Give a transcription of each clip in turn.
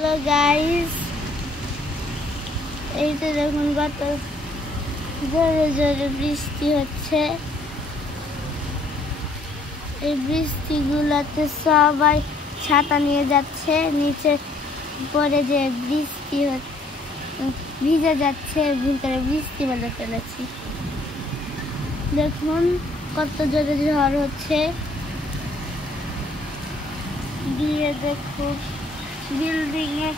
Hello guys, এই তো দেখুন কত জোরে জোরে বৃষ্টি হচ্ছে। এই বৃষ্টিগুলোতে সবাই ছাতা নিয়ে যাচ্ছে, নিচে পরে যে বৃষ্টি ভিজে যাচ্ছে, ভুল করে বৃষ্টি বলে ফেলেছি। দেখুন কত জোরে ঝড় হচ্ছে। দিয়ে দেখুন বিল্ডিংয়ে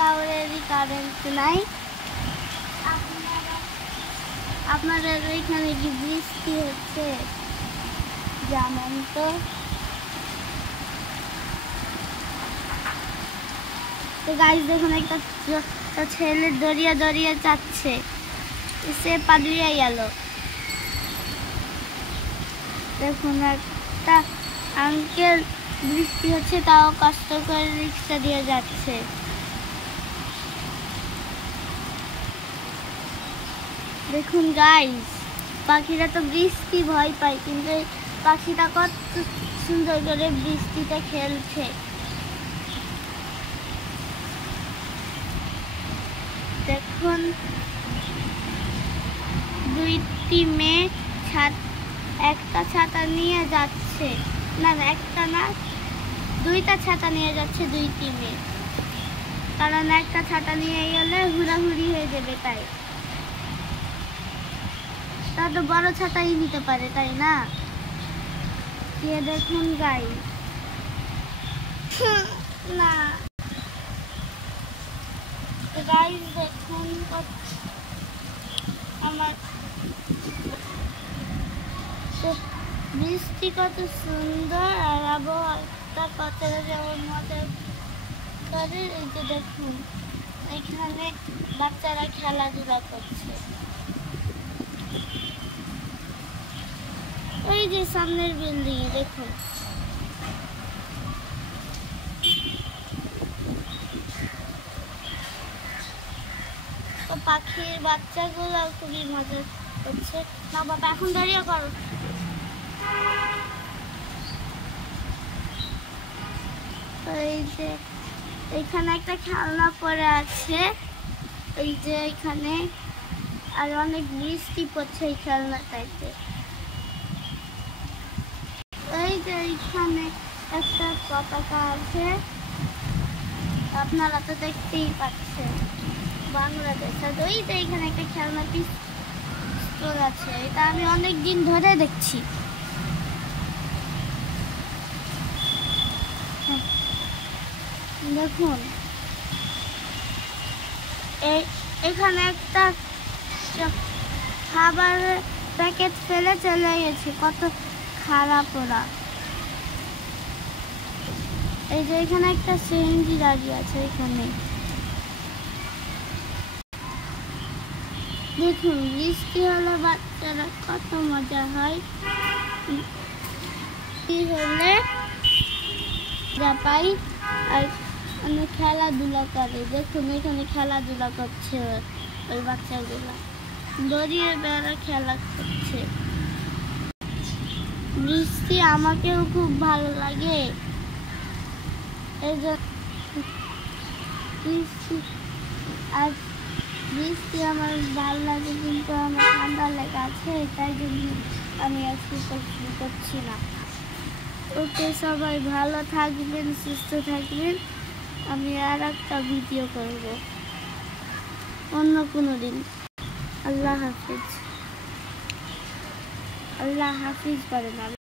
কাউরেরই কারেন্ট নাই। আপনাদের এখানে কি বৃষ্টি হচ্ছে জানেন তো? গাইস দেখুন একটা ছেলে দড়িয়ে দড়িয়ে যাচ্ছে, সে পালিয়ে গেল। দেখুন একটা আঙ্কেল বৃষ্টি হচ্ছে তাও কষ্ট করে রিক্সা দিয়ে যাচ্ছে। দেখুন গাইস, পাখিরা তো বৃষ্টি ভয় পায়, কিন্তু পাখিটা কত সুন্দর করে বৃষ্টিতে খেলছে। দেখুন দুইটি মেয়ে একটা ছাতা নিয়ে যাচ্ছে, না একটা না, দুইটা ছাতা নিয়ে যাচ্ছে দুইটি মেয়ে, কারণ একটা ছাতা নিয়ে গেলে হুড়াহুড়ি হয়ে যাবে। তাই তারা তো বড় ছাতাই নিতে পারে, তাই না? গিয়ে দেখুন গাইস, না গাইস দেখুন আমার বৃষ্টি কত সুন্দর আর আবহাওয়াটা কতটা যেমন মজা করে। এই যে দেখুন এখানে বাচ্চারা খেলাধুলা করছে। ওই যে সামনের বিল্ডিং দেখুন, তো পাখির বাচ্চাগুলো খুবই মজা করছে। না বাবা এখন দাঁড়িয়ে করো। এই যে এখানে একটা খেলনা পড়ে আছে, এই যে এখানে আর অনেক বৃষ্টি পড়ছে এই খেলনাটাতে। এই যে এখানে একটা পতাকা আছে, আপনারা তো দেখতেই পাচ্ছেন বাংলাদেশ। ওই যে এখানে একটা খেলনা পিস্তল আছে, এটা আমি অনেক দিন ধরে দেখছি। দেখুন এখানে একটা খাবারের প্যাকেট ফেলে চলে গেছে, কত খারাপ ওরা। এই যে এখানে একটা সিএনজি দাঁড়িয়ে আছে এখানে। দেখুন বৃষ্টি হলে বাচ্চারা কত মজা হয়, হলে যা পাই আর অনেক খেলাধুলা করে। দেখুন এখানে খেলাধুলা করছে ওই বাচ্চাগুলা, দড়িয়ে বেড়া খেলা করছে। বৃষ্টি আমাকেও খুব ভালো লাগে। এই যে আর বৃষ্টি আমার ভালো লাগে, কিন্তু আমার ঠান্ডা লেগে আছে, তাই জন্য আমি আজকে করছি না। ওকে সবাই ভালো থাকবেন, সুস্থ থাকবেন। আমি আর একটা ভিডিও করব অন্য কোনো দিন। আল্লাহ হাফিজ। আল্লাহ হাফিজ করেন।